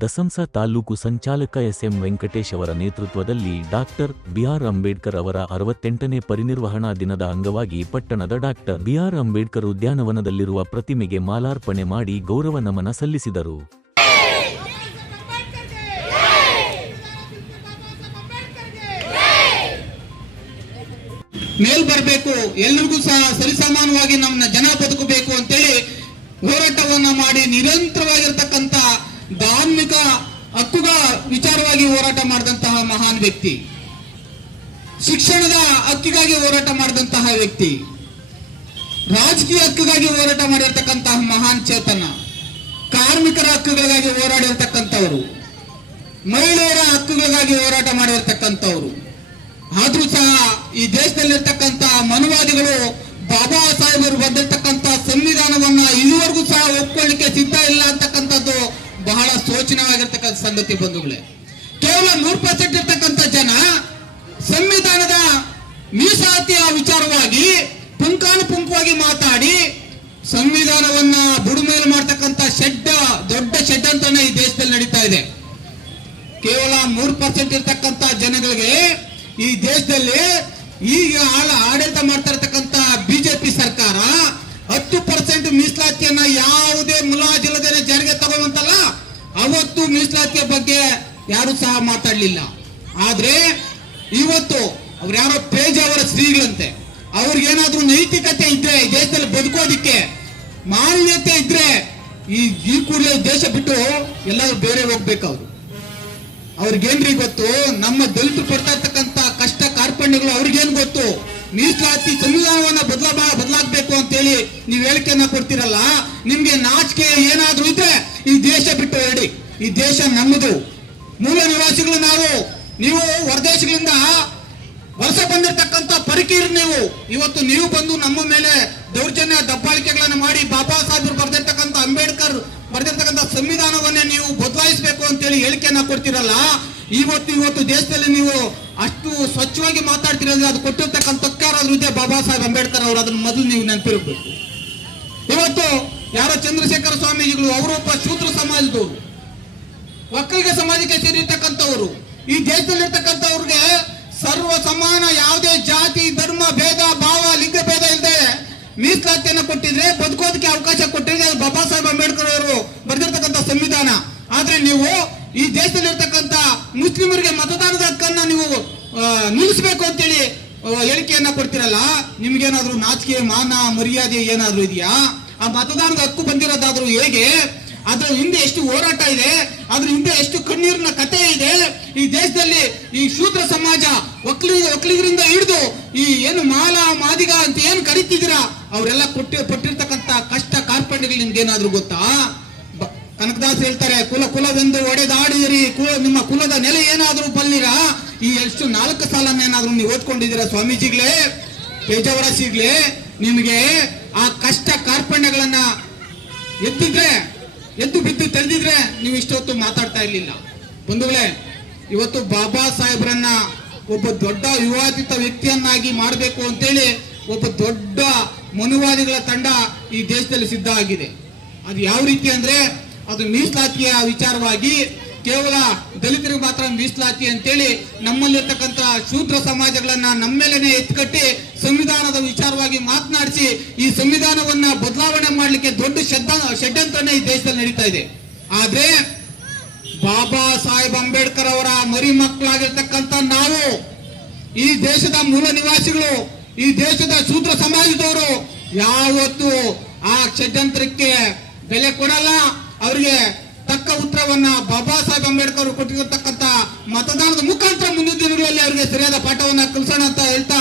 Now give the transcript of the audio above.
ದಸಂಸ ತಾಲೂಕು ಸಂಚಾಲಕ ಎಸ್ಎಂ ವೆಂಕಟೇಶ್ ಅವರ ನೇತೃತ್ವದಲ್ಲಿ ಡಾಕ್ಟರ್ ಬಿಆರ್ ಅಂಬೇಡ್ಕರ್ ಅವರ ಅರವತ್ತೆಂಟನೇ ಪರಿನಿರ್ವಹಣಾ ದಿನದ ಅಂಗವಾಗಿ ಪಟ್ಟಣದ ಡಾಕ್ಟರ್ ಬಿಆರ್ ಅಂಬೇಡ್ಕರ್ ಉದ್ಯಾನವನದಲ್ಲಿರುವ ಪ್ರತಿಮೆಗೆ ಮಾಲಾರ್ಪಣೆ ಮಾಡಿ ಗೌರವ ನಮನ ಸಲ್ಲಿಸಿದರು. ಮೇಲ್ ಬರಬೇಕು, ಎಲ್ರಿಗೂ ಸಹ ಸರಿಸಮಾನವಾಗಿ ನಮ್ಮ ಜನ ಬದುಕಬೇಕು ಅಂತೇಳಿ ಹೋರಾಟವನ್ನ ಮಾಡಿ ನಿರಂತರವಾಗಿರ್ತಕ್ಕಂಥ ಧಾರ್ಮಿಕ ಹಕ್ಕುಗಳ ವಿಚಾರವಾಗಿ ಹೋರಾಟ ಮಾಡಿದಂತಹ ಮಹಾನ್ ವ್ಯಕ್ತಿ, ಶಿಕ್ಷಣದ ಹಕ್ಕಿಗಾಗಿ ಹೋರಾಟ ಮಾಡಿದಂತಹ ವ್ಯಕ್ತಿ, ರಾಜಕೀಯ ಹಕ್ಕಿಗಾಗಿ ಹೋರಾಟ ಮಾಡಿರ್ತಕ್ಕಂತಹ ಮಹಾನ್ ಚೇತನ, ಕಾರ್ಮಿಕರ ಹಕ್ಕುಗಳಿಗಾಗಿ ಹೋರಾಡಿರ್ತಕ್ಕಂಥವ್ರು ಮಹಿಳೆಯರ ಹಕ್ಕುಗಳಿಗಾಗಿ ಹೋರಾಟ ಮಾಡಿರ್ತಕ್ಕಂಥವ್ರು ಆದ್ರೂ ಸಹ ಈ ದೇಶದಲ್ಲಿರ್ತಕ್ಕಂತಹ ಮನುವಾದಿಗಳು ಬಾಬಾ ಸಾಹೇಬರು ಬಂದಿರತಕ್ಕಂತಹ ಸಂವಿಧಾನವನ್ನ ಇದುವರೆಗೂ ಸಹ ಒಪ್ಕೊಳ್ಳಿಕ್ಕೆ ಸಿದ್ಧ ಇಲ್ಲ ಅಂತಕ್ಕಂಥದ್ದು ಬಹಳ ಶೋಚನವಾಗಿರ್ತಕ್ಕಂಥ ಸಂಗತಿ ಬಂಧುಗಳೇ. ಕೇವಲ ನೂರು ಪರ್ಸೆಂಟ್ ಇರ್ತಕ್ಕಂಥ ಜನ ಸಂವಿಧಾನದ ಮೀಸಲಾತಿಯ ವಿಚಾರವಾಗಿ ಪುಂಖಾನುಪುಂಖವಾಗಿ ಮಾತಾಡಿ ಸಂವಿಧಾನವನ್ನ ಬುಡುಮೇಲು ಮಾಡ್ತಕ್ಕಂಥ ಶೆಡ್ ದೊಡ್ಡ ಶೆಡ್ ಅಂತಾನೆ ಈ ದೇಶದಲ್ಲಿ ನಡೀತಾ ಇದೆ. ಕೇವಲ ಮೂರು ಪರ್ಸೆಂಟ್ ಇರ್ತಕ್ಕಂಥ ಜನಗಳಿಗೆ ಈ ದೇಶದಲ್ಲಿ ಈಗ ಆಡಳಿತ ಮಾಡ್ತಾ ಅವತ್ತು ಮೀಸಲಾತಿಯ ಬಗ್ಗೆ ಯಾರು ಸಹ ಮಾತಾಡಲಿಲ್ಲ. ಆದ್ರೆ ಇವತ್ತು ಅವ್ರು ಯಾರೋ ಪೇಜಾವರ ಶ್ರೀಗಳಂತೆ ಅವ್ರಿಗೇನಾದ್ರೂ ನೈತಿಕತೆ ಇದ್ರೆ ದೇಶದಲ್ಲಿ ಬದುಕೋದಿಕ್ಕೆ ಮಾನ್ಯತೆ ಇದ್ರೆ ಈ ಈ ಕೂಡಲೇ ದೇಶ ಬಿಟ್ಟು ಎಲ್ಲಾದ್ರೂ ಬೇರೆ ಹೋಗ್ಬೇಕು ಅವ್ರು ಅವ್ರಿಗೇನ್ರಿ ಗೊತ್ತು? ನಮ್ಮ ದಲಿತರು ಪಡ್ತಾ ಇರ್ತಕ್ಕಂತ ಕಷ್ಟ ಕಾರ್ಪಣ್ಯಗಳು ಅವ್ರಿಗೇನ್ ಗೊತ್ತು? ಮೀಸಲಾತಿ ಸಂವಿಧಾನವನ್ನ ಬದಲ ಬದಲಾಗಬೇಕು ಅಂತೇಳಿ ನೀವು ಹೇಳಿಕೆಯನ್ನ ಕೊಡ್ತಿರಲ್ಲ, ನಿಮ್ಗೆ ನಾಚಿಕೆ ಏನಾದ್ರೂ ಇದ್ರೆ ಈ ದೇಶ ಬಿಟ್ಟು ಹೊರಡಿ. ಈ ದೇಶ ನಮ್ಮದು. ಮೂಲ ನಿವಾಸಿಗಳು ನಾವು. ನೀವು ಹೊರದೇಶಗಳಿಂದ ವಲಸೆ ಬಂದಿರತಕ್ಕಂತ ಪರಿಕೀರ್ ನೀವು. ಇವತ್ತು ನೀವು ಬಂದು ನಮ್ಮ ಮೇಲೆ ದೌರ್ಜನ್ಯ, ದಬ್ಬಾಳಿಕೆಗಳನ್ನು ಮಾಡಿ ಬಾಬಾ ಸಾಹೇಬ್ರು ಬರೆದಿರ್ತಕ್ಕಂಥ ಅಂಬೇಡ್ಕರ್ ಬರೆದಿರ್ತಕ್ಕಂಥ ಸಂವಿಧಾನವನ್ನೇ ನೀವು ಬದಲಾಯಿಸಬೇಕು ಅಂತೇಳಿ ಹೇಳಿಕೆಯನ್ನ ಕೊಡ್ತಿರಲ್ಲ ಇವತ್ತು ಇವತ್ತು ದೇಶದಲ್ಲಿ ನೀವು ಅಷ್ಟು ಸ್ವಚ್ಛವಾಗಿ ಮಾತಾಡ್ತಿರೋದ್ರೆ ಅದು ಕೊಟ್ಟಿರ್ತಕ್ಕಂಥ ಇದೆ ಬಾಬಾ ಸಾಹೇಬ್ ಅಂಬೇಡ್ಕರ್ ಅವರು. ಅದನ್ನ ಮೊದಲು ನೀವು ನೆನಪಿರಬೇಕು. ಇವತ್ತು ಯಾರೋ ಚಂದ್ರಶೇಖರ ಸ್ವಾಮೀಜಿಗಳು ಅವರು ಒಬ್ಬ ಶೂದ್ರ ಸಮಾಜದವರು ಒಕ್ಕಲಿಗ ಸಮಾಜಕ್ಕೆ ಸೇರಿರ್ತಕ್ಕಂಥವ್ರು. ಈ ದೇಶದಲ್ಲಿರ್ತಕ್ಕಂಥವ್ರಿಗೆ ಸರ್ವ ಸಮಾನ ಯಾವುದೇ ಜಾತಿ, ಧರ್ಮ, ಭೇದ, ಭಾವ, ಲಿಂಗ ಭೇದ ಇಲ್ಲದೆ ಮೀಸಲಾತಿಯನ್ನು ಕೊಟ್ಟಿದ್ರೆ ಬದುಕೋದಕ್ಕೆ ಅವಕಾಶ ಕೊಟ್ಟಿದ್ರೆ ಅದು ಬಾಬಾ ಸಾಹೇಬ್ ಅಂಬೇಡ್ಕರ್ ಅವರು ಬರೆದಿರ್ತಕ್ಕಂಥ ಸಂವಿಧಾನ. ಆದ್ರೆ ನೀವು ಈ ದೇಶದಲ್ಲಿರ್ತಕ್ಕಂಥ ಮುಸ್ಲಿಮರಿಗೆ ಮತದಾನದ ಹಕ್ಕನ್ನ ನೀವು ನಿಲ್ಲಿಸಬೇಕು ಅಂತೇಳಿ ಹೇಳಿಕೆಯನ್ನ ಕೊಡ್ತಿರಲ್ಲ, ನಿಮ್ಗೇನಾದ್ರೂ ನಾಚಿಕೆ, ಮಾನ, ಮರ್ಯಾದೆ ಏನಾದ್ರೂ ಇದೆಯಾ? ಆ ಮತದಾನದ ಹಕ್ಕು ಬಂದಿರೋದಾದ್ರೂ ಹೇಗೆ? ಅದ್ರ ಹಿಂದೆ ಎಷ್ಟು ಹೋರಾಟ ಇದೆ, ಅದ್ರ ಹಿಂದೆ ಎಷ್ಟು ಕಣ್ಣೀರಿನ ಕಥೆ ಇದೆ, ಈ ದೇಶದಲ್ಲಿ ಈ ಶೂದ್ರ ಸಮಾಜ ಒಕ್ಕಲಿಗ ಒಕ್ಕಲಿಗರಿಂದ ಹಿಡಿದು ಈ ಏನು ಮಾಲ ಮಾದಿಗ ಅಂತ ಏನು ಕರಿತಿದ್ದೀರಾ, ಅವರೆಲ್ಲ ಕೊಟ್ಟಿ ಪಟ್ಟಿರ್ತಕ್ಕಂತ ಕಷ್ಟ ಕಾರ್ಪಣ್ಯಗಳು ನಿಮ್ಗೇನಾದ್ರೂ ಗೊತ್ತಾ? ಕನಕದಾಸ್ ಹೇಳ್ತಾರೆ, ಕುಲ, ಕುಲವೆಂದು ಒಡೆದಾಡಿದಿರಿ, ಕುಲ, ನಿಮ್ಮ ಕುಲದ ನೆಲೆ ಏನಾದ್ರೂ ಬಲ್ಲಿರಾ? ಈ ಎಷ್ಟು ನಾಲ್ಕು ಸಾಲ ಏನಾದ್ರೂ ನೀವು ಓದ್ಕೊಂಡಿದ್ದೀರಾ, ಸ್ವಾಮೀಜಿಗಳೇ? ಪೇಜಾವರ ನಿಮ್ಗೆ ನಿಮಗೆ ಆ ಕಷ್ಟ ಕಾರ್ಪಣ್ಯಗಳನ್ನ ಎದ್ದಿದ್ರೆ ಎದ್ದು ಬಿದ್ದು ತೆರೆದಿದ್ರೆ ನೀವು ಇಷ್ಟೊತ್ತು ಮಾತಾಡ್ತಾ ಇರ್ಲಿಲ್ಲ. ಬಂಧುಗಳೇ, ಇವತ್ತು ಬಾಬಾ ಸಾಹೇಬ್ರನ್ನ ಒಬ್ಬ ದೊಡ್ಡ ವಿವಾದಿತ ವ್ಯಕ್ತಿಯನ್ನಾಗಿ ಮಾಡಬೇಕು ಅಂತೇಳಿ ಒಬ್ಬ ದೊಡ್ಡ ಮನುವಾದಿಗಳ ತಂಡ ಈ ದೇಶದಲ್ಲಿ ಸಿದ್ಧ ಆಗಿದೆ. ಅದು ಯಾವ ರೀತಿ ಅಂದ್ರೆ ಅದು ಮೀಸಲಾತಿಯ ವಿಚಾರವಾಗಿ ಕೇವಲ ದಲಿತರಿಗೆ ಮಾತ್ರ ಮೀಸಲಾತಿ ಅಂತೇಳಿ ನಮ್ಮಲ್ಲಿರ್ತಕ್ಕಂಥ ಶೂದ್ರ ಸಮಾಜಗಳನ್ನ ನಮ್ಮೇಲೆನೆ ಎತ್ಕಟ್ಟಿ ಸಂವಿಧಾನದ ವಿಚಾರವಾಗಿ ಮಾತನಾಡಿಸಿ ಈ ಸಂವಿಧಾನವನ್ನ ಬದಲಾವಣೆ ಮಾಡಲಿಕ್ಕೆ ದೊಡ್ಡ ಷಡ್ಯಂತ್ರನೇ ಈ ದೇಶದಲ್ಲಿ ನಡೀತಾ ಇದೆ. ಆದ್ರೆ ಬಾಬಾ ಸಾಹೇಬ್ ಅಂಬೇಡ್ಕರ್ ಅವರ ಮರಿ ಮಕ್ಕಳಾಗಿರ್ತಕ್ಕಂಥ ನಾವು, ಈ ದೇಶದ ಮೂಲ ನಿವಾಸಿಗಳು, ಈ ದೇಶದ ಶೂದ್ರ ಸಮಾಜದವರು ಯಾವತ್ತು ಆ ಷಡ್ಯಂತ್ರಕ್ಕೆ ಬೆಲೆ ಕೊಡಲ್ಲ, ಅವರಿಗೆ ತಕ್ಕ ಉತ್ತರವನ್ನ ಬಾಬಾ ಸಾಹೇಬ್ ಅಂಬೇಡ್ಕರ್ ಕೊಟ್ಟಿರತಕ್ಕಂತ ಮತದಾನದ ಮುಖಾಂತರ ಮುಂದಿನ ದಿನಗಳಲ್ಲಿ ಅವರಿಗೆ ಸರಿಯಾದ ಪಾಠವನ್ನ ಕಲಿಸೋಣ ಅಂತ ಹೇಳ್ತಾ